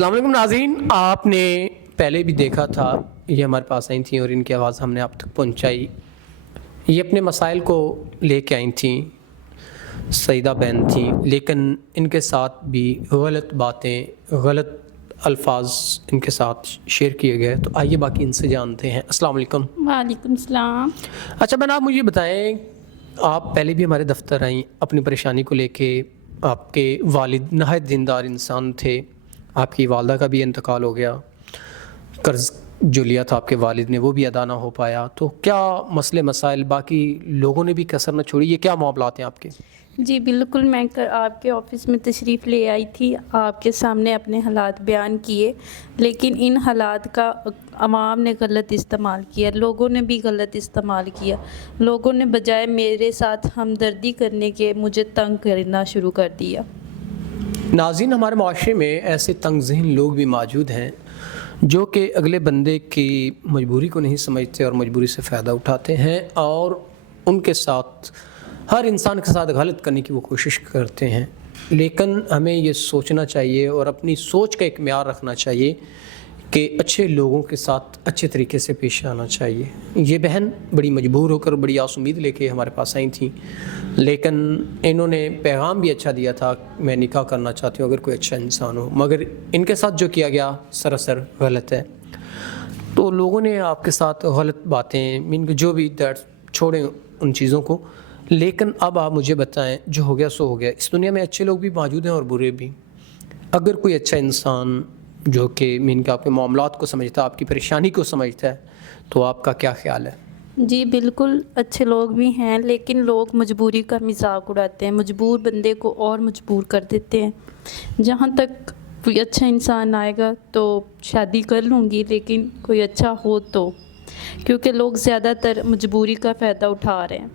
अस्सलाम वालेकुम नाज़रीन, आपने पहले भी देखा था, ये हमारे पास आई थी और इनकी आवाज़ हमने आप तक पहुंचाई। ये अपने मसाइल को लेके आई थी, सईदा बहन थी, लेकिन इनके साथ भी गलत बातें, गलत अल्फाज इनके साथ शेयर किए गए। तो आइए बाकी इनसे जानते हैं। अस्सलाम वालेकुम। वालेकुम सलाम। अच्छा बहन, आप मुझे बताएं, आप पहले भी हमारे दफ्तर आई अपनी परेशानी को लेके। आपके वालिद नहायत दीनदार इंसान थे, आपकी वालदा का भी इंतकाल हो गया, कर्ज़ जो लिया था आपके वालिद ने वो भी अदा ना हो पाया। तो क्या मसले मसाइल बाकी लोगों ने भी कसर न छोड़ी? ये क्या मामलात हैं आपके? जी बिल्कुल, मैं आपके ऑफ़िस में तशरीफ़ ले आई थी, आपके सामने अपने हालात बयान किए, लेकिन इन हालात का अवाम ने गलत इस्तेमाल किया, लोगों ने भी गलत इस्तेमाल किया। लोगों ने बजाय मेरे साथ हमदर्दी करने के मुझे तंग करना शुरू कर दिया। नाज़रीन, हमारे माशरे में ऐसे तंग ज़हन लोग भी मौजूद हैं जो कि अगले बंदे की मजबूरी को नहीं समझते और मजबूरी से फ़ायदा उठाते हैं और उनके साथ, हर इंसान के साथ गलत करने की वो कोशिश करते हैं। लेकिन हमें ये सोचना चाहिए और अपनी सोच का एक म्यार रखना चाहिए कि अच्छे लोगों के साथ अच्छे तरीके से पेश आना चाहिए। ये बहन बड़ी मजबूर होकर बड़ी आस उम्मीद लेके हमारे पास आई थी, लेकिन इन्होंने पैगाम भी अच्छा दिया था, मैं निकाह करना चाहती हूँ अगर कोई अच्छा इंसान हो, मगर इनके साथ जो किया गया सरासर गलत है। तो लोगों ने आपके साथ गलत बातें, इनके जो भी दैट छोड़ें उन चीज़ों को, लेकिन अब आप मुझे बताएं, जो हो गया सो हो गया। इस दुनिया में अच्छे लोग भी मौजूद हैं और बुरे भी। अगर कोई अच्छा इंसान जो कि मीन के आपके मामलात को समझता है, आपकी परेशानी को समझता है, तो आपका क्या ख़्याल है? जी बिल्कुल, अच्छे लोग भी हैं, लेकिन लोग मजबूरी का मजाक उड़ाते हैं, मजबूर बंदे को और मजबूर कर देते हैं। जहाँ तक कोई अच्छा इंसान आएगा तो शादी कर लूँगी, लेकिन कोई अच्छा हो तो, क्योंकि लोग ज़्यादातर मजबूरी का फ़ायदा उठा रहे हैं।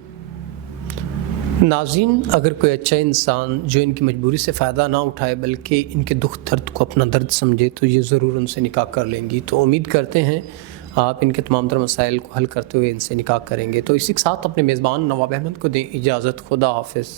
नाज़रीन, अगर कोई अच्छा इंसान जो इनकी मजबूरी से फ़ायदा ना उठाए बल्कि इनके दुख दर्द को अपना दर्द समझे, तो ये ज़रूर उनसे निकाह कर लेंगी। तो उम्मीद करते हैं आप इनके तमाम तर मसाइल को हल करते हुए इनसे निकाह करेंगे। तो इसी के साथ अपने मेज़बान नवाब अहमद को दें इजाज़त। खुदा हाफ़िज़।